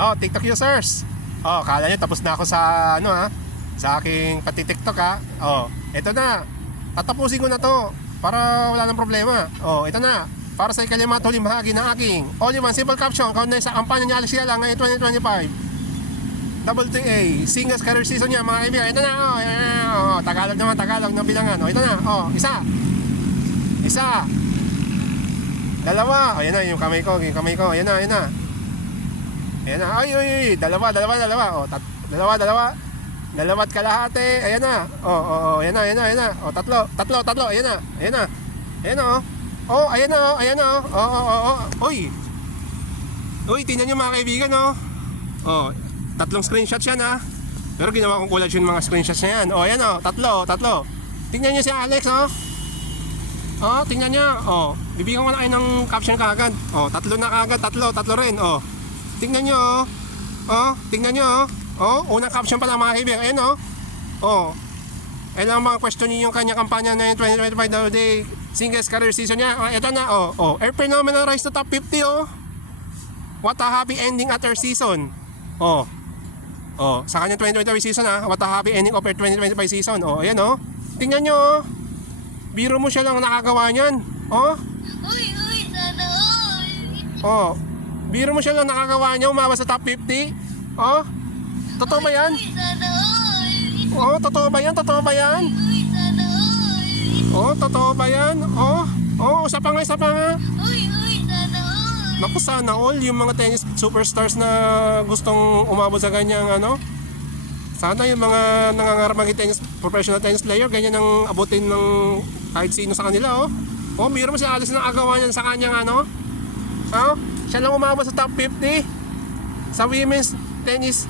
Oh, TikTok users. Oh, kala nyo tapos na ako sa ano ha? Sa aking pati TikTok ha. Oh, ito na. Tatapusin ko na to para wala nang problema. Oh, ito na. Para sa ikalimat huling bahagi ng aking only one simple caption kaugnay sa kampanya ni Alex Ayala ngayong 2025. WTA Singles Career Season niya mga kaibigan. Ito na. Oh, oh, Tagalog naman, Tagalog ng bilangan. Oh, ito na. Oh, isa. Dalawa. Ayan na yung kamay ko, Ayan na. Ayan na. Ay. Dalawa. Oh, dalawa't kalahati. Ayan na. Oh, ayan na. Oh, tatlo. Ayan na. Oh, ayan na. Oh. Uy, tingnan niyo mga kaibigan, oh. Oh, tatlong screenshots yan, ha. Pero ginawa kong collage yung mga screenshots na yan. Oh, ayan, oh. Tatlo. Tingnan niyo si Alex, oh. Oh, tingnan niyo. Oh, bibigyan ko na kayo ng caption kaagad. Oh, tatlo na kaagad. Tatlo rin. Oh, tingnan niyo, oh. Oh, tingnan niyo, oh. Oh, unang caption pa lang mga kaibigan. Ayan, oh. Oh, ayun lang mga question niyo yung kanya kampanya na yung 2025 day Singles Career Season niya. Oh, ito na, oh. Oh, Air Phenomenal rise to top 50, oh. What a happy ending at our season. Oh, sa kanya 2025 season, ha. What a happy ending of our 2025 season. Oh, ayan, oh. Tingnan niyo, oh. Biro mo siya lang nakagawa niyan. Oh. Uy, sana all. Oh. Biro mo siya lang nakagawa niya umabot sa top 50. Oh. Totoo ba 'yan? Sana all. Oh, totoo ba 'yan? Uy, sana all. Oh, totoo ba 'yan? Oh, isa pa nga. Uy, sana all. Naku, sana all yung mga tennis superstars na gustong umabot sa ganyang ano. Sana yung mga nangangarap maging professional tennis player, ganyan ang abutin ng kahit sino sa kanila, oh. Oh, biro mo si Alex na agawa niyan sa kanyang ano. Oh, siya lang umabot sa top 50 sa women's tennis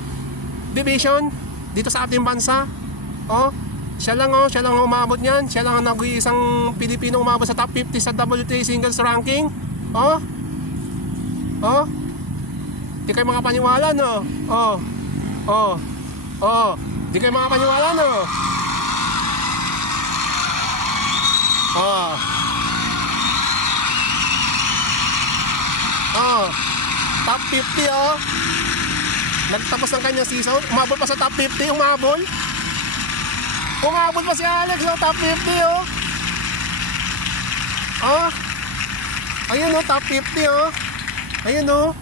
division dito sa ating bansa. Oh, siya lang umabot niyan. Siya lang ang nag-iisang Pilipino umabot sa top 50 sa WTA singles ranking. Oh. Di kayo makapaniwala, no? Di kayo makapaniwala, no? Top 50, oh. Nagtapos ng kanyang season. Umabot pa sa top 50. Umabot pa si Alex, oh. Top 50, oh. Ayun, oh. Top 50, oh. Ayun, oh.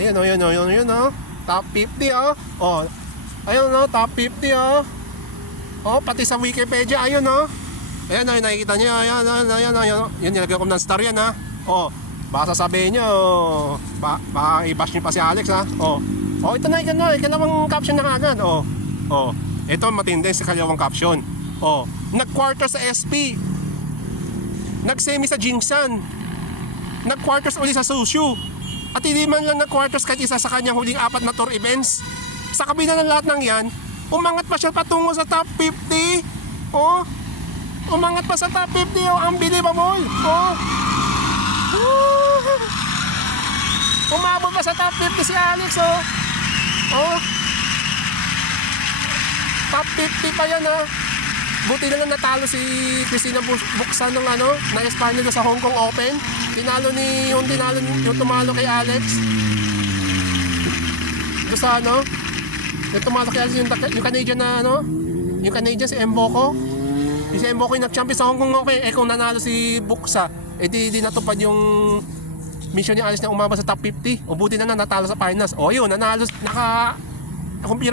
Ayun, oh. Top 50, oh. Oh. Ayun, oh. Top 50, oh. Oh, pati sa Wikipedia, ayun, oh. Ayan, oh. Nakikita niyo. Ayan. Yun, nilagay ko ng star yan, ha. Oh. Baka sasabihin nyo, baka i-bash nyo pa si Alex, ha. Oh, ito na, ikalawang caption na kagad. Ito matindi sa kalawang caption. Nag-quarter sa SP, nag-semi sa Jinsan, nag-quarters uli sa Sushu, at hindi man lang nag-quarters kahit isa sa kanyang huling 4 na tour events. Sa kabila ng lahat ng yan, umangat pa siya patungo sa top 50. Umangat pa sa top 50, unbelievable. Umabot pa sa top 50 si Alex, top 50 pa yan, ha. Buti na lang natalo si Christina Buxan ng na-Espanyol sa Hong Kong Open. Yung tumalo kay Alex. Doon sa yung tumalo kay Alex, yung Canadian na yung Canadian si Mboko. Si Mboko yung nag-champion sa Hong Kong Open. Kung nanalo si Buxa, di natupad yung mission ni Alex na umabot sa top 50. O buti na natalo sa finals. Yun, nanalo,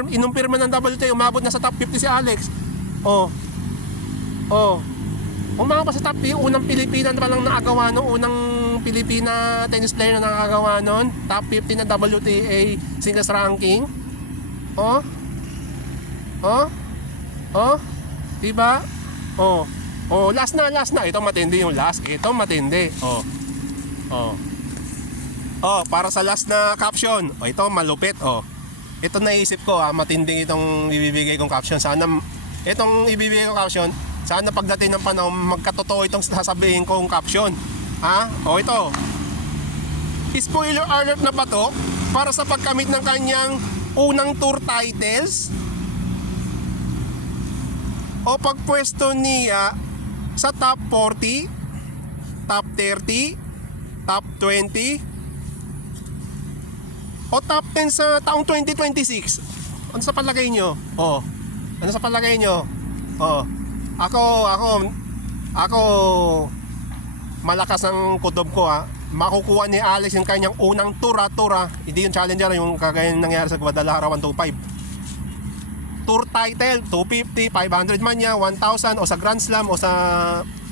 inumpirma ng WTA, umabot na sa top 50 si Alex. Umabot sa top 50, unang Pilipina pa lang nakagawa nun, unang Pilipina tennis player na nakagawa nun, top 50 na WTA singles ranking. Diba? Last na. Ito matindi yung last. Ito matindi. Para sa last na caption. Ito malupit. Ito naisip ko, matinding itong ibibigay kong caption. Sana itong ibibigay kong caption, sana pagdating ng panahon magkatotoo itong sasabihin kong caption. Ito. Spoiler alert na ba to? Para sa pagkamit ng kanyang unang tour titles? O pagpwesto niya sa top 40, top 30, top 20, O top 10 sa taong 2026. Ano sa palagay nyo? Oh. Ano sa palagay nyo? Oh. Ako malakas ang kutob ko ha. Makukuha ni Alex yung kanyang unang tura. Hindi yung challenger, yung kagaya ng nangyari sa Guadalajara 125. Tour title, 250, 500 man niya, 1,000 o sa Grand Slam o sa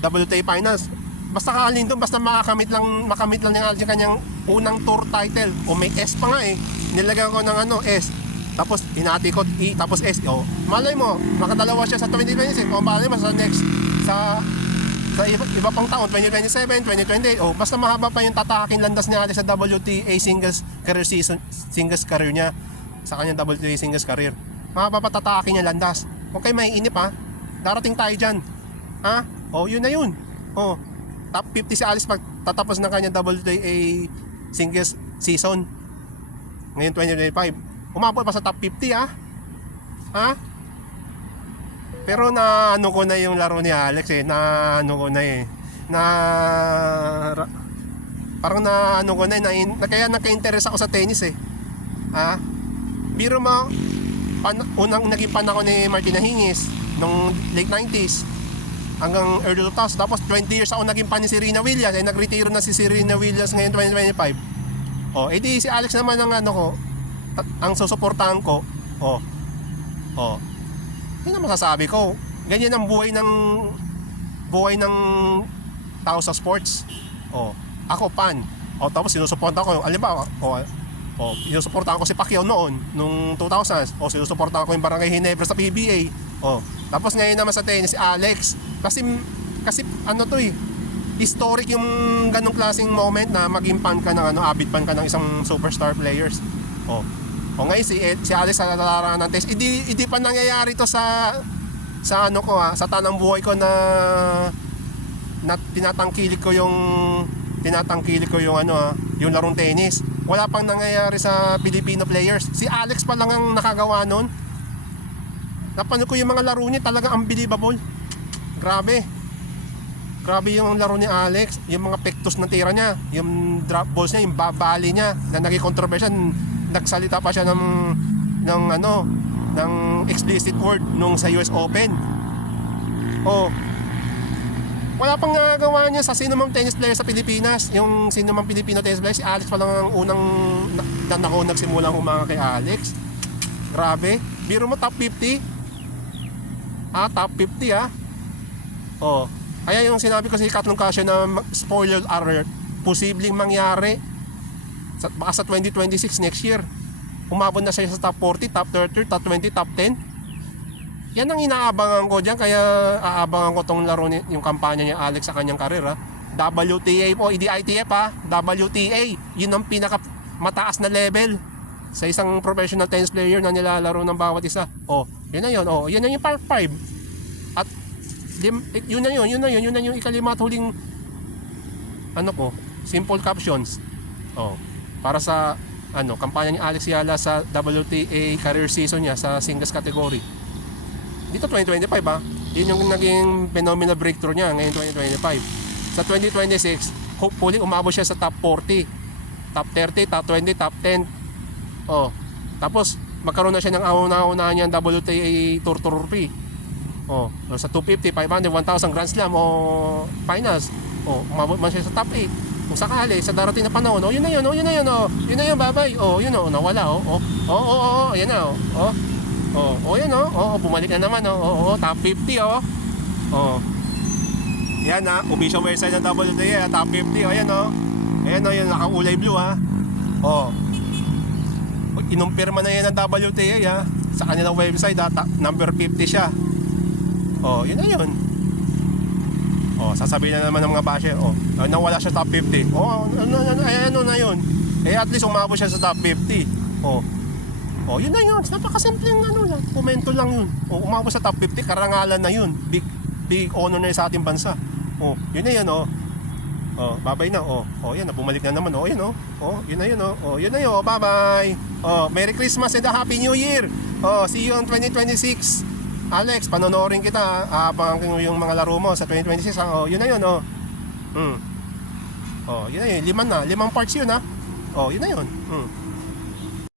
WTA Finals. Basta kaalin doon, basta makamit lang ni Alex yung kanyang unang tour title. O may S pa nga eh. Nilagyan ko ng S. Tapos hinati ko E tapos S. O, malay mo, makadalawa siya sa 2026. O malay mo sa next sa iba pang taon, 2027, 2028. O basta mahaba pa yung tataking landas ni Alex sa WTA singles career niya. Sa kanyang WTA singles career. Mahaba pa tataking niya landas. Okay, may inip ha. Darating tayo dyan. Ha? O, yun na yun. O, top 50 si Alex pag tatapos ng kanyang WTA singles season ngayon 2025. Umabot pa sa top 50 ha. Ha? Pero na ano ko na yung laro ni Alex eh. Na ano ko na eh. Parang na ano ko na eh. Kaya nagka-interest ako sa tennis eh. Ha? Biro mo unang naging panahon ni Martina Hingis nung late 90s hanggang early 2000s. Tapos 20 years ako naging pan ni Serena Williams. Eh nagretiro na si Serena Williams ngayon 2025. Oh, edi si Alex naman ang ano ko, ang susuportahan ko. Oh. Yun ang masasabi ko. Ganyan ang buhay ng tao sa sports. Oh, ako pan. Oh, tapos sinusuportahan ko, alimbawa, sinusuportahan ko si Pacquiao noon nung 2000s. Oh, sinusuportahan ko yung Barangay Ginebra sa PBA. Oh, tapos ngayon naman sa tennis si Alex. Kasi ano to eh, historic yung ganong klaseng moment na maging fan ka ng avid fan ka ng isang superstar players. Oh. O ngayon si Alex sa larangan ng tennis, hindi pa nangyayari to sa ano ko sa tanang buhay ko na tinatangkilik ko yung yung larong tennis. Wala pang nangyayari sa Filipino players. Si Alex pa lang ang nakagawa nun. Napanood ko yung mga laro niya, talagang unbelievable. Grabe yung laro ni Alex. Yung mga pektos ng tira niya, yung drop balls niya, yung babali niya na naging controversial. Nagsalita pa siya ng explicit word nung sa US Open. Oh. Wala pang nagawa niya sa sino mang tennis player sa Pilipinas. Yung sino mang Filipino tennis player, si Alex pa lang ang unang nagsimulang humanga kay Alex. Grabe. Biro mo top 50. Top 50 ah. Oh. Kaya yung sinabi ko si Katlong Casio na spoiler alert, posibleng mangyari baka sa 2026 next year. Umabot na siya sa top 40, top 30, top 20, top 10. Yan ang inaabangan ko dyan. Kaya aabangan ko tong laro yung kampanya niya Alex sa kanyang karir ha. WTA po, hindi ITF ha. WTA, yun ang pinaka mataas na level sa isang professional tennis player na nilalaro ng bawat isa. Oh, yun na yun. Oh, yun na yung part 5. At yun na yung ikalima at huling simple captions. Oh, para sa kampanya ni Alex Yala sa WTA career season niya sa singles category. Dito 2025 ha. Yun yung naging phenomenal breakthrough niya ngayon 2025. Sa 2026, hopefully umabot siya sa top 40, top 30, top 20, top 10. Oh, tapos magkaroon na siya ng auna-una niyang WTA Tour Trophy. Oh, sa 250, 500, 1,000 Grand Slam o finals. Oh, umabot man siya sa top 8. Kung sakali sa darating na panahon, yun na yun, babay. Yun nawala, ayan na, yan bumalik na naman, top 50, yan official website ng WTA, top 50, ayan, yan nakakulay blue, inumpirma na yan ng WTA, sa kanilang website, number 50 siya, yun na yun. Sasabihin na naman ng mga basher, nawala siya top 50. Ano na yun. At least umabot siya sa top 50. Yun na yun. Napakasimpleng lang. Komento lang yun. Umabot sa top 50, karangalan na yun. Big honor na yun sa ating bansa. Yun na yun, babay na, yan, bumalik na naman, yun, yun na yun, yun na yun, bye-bye. Merry Christmas and a Happy New Year. See you on 2026. Alex, panonorin kita. Abangan ko yung mga laro mo sa 2026. Yun na yun, yun na yun. 5 parts yun, yun na yun.